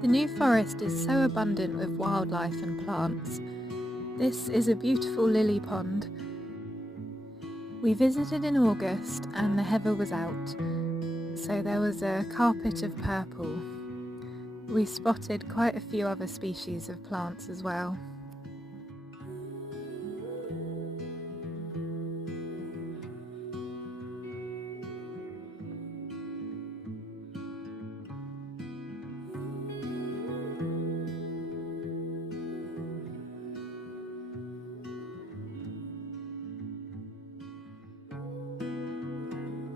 The New Forest is so abundant with wildlife and plants. This is a beautiful lily pond. We visited in August and the heather was out, so there was a carpet of purple. We spotted quite a few other species of plants as well.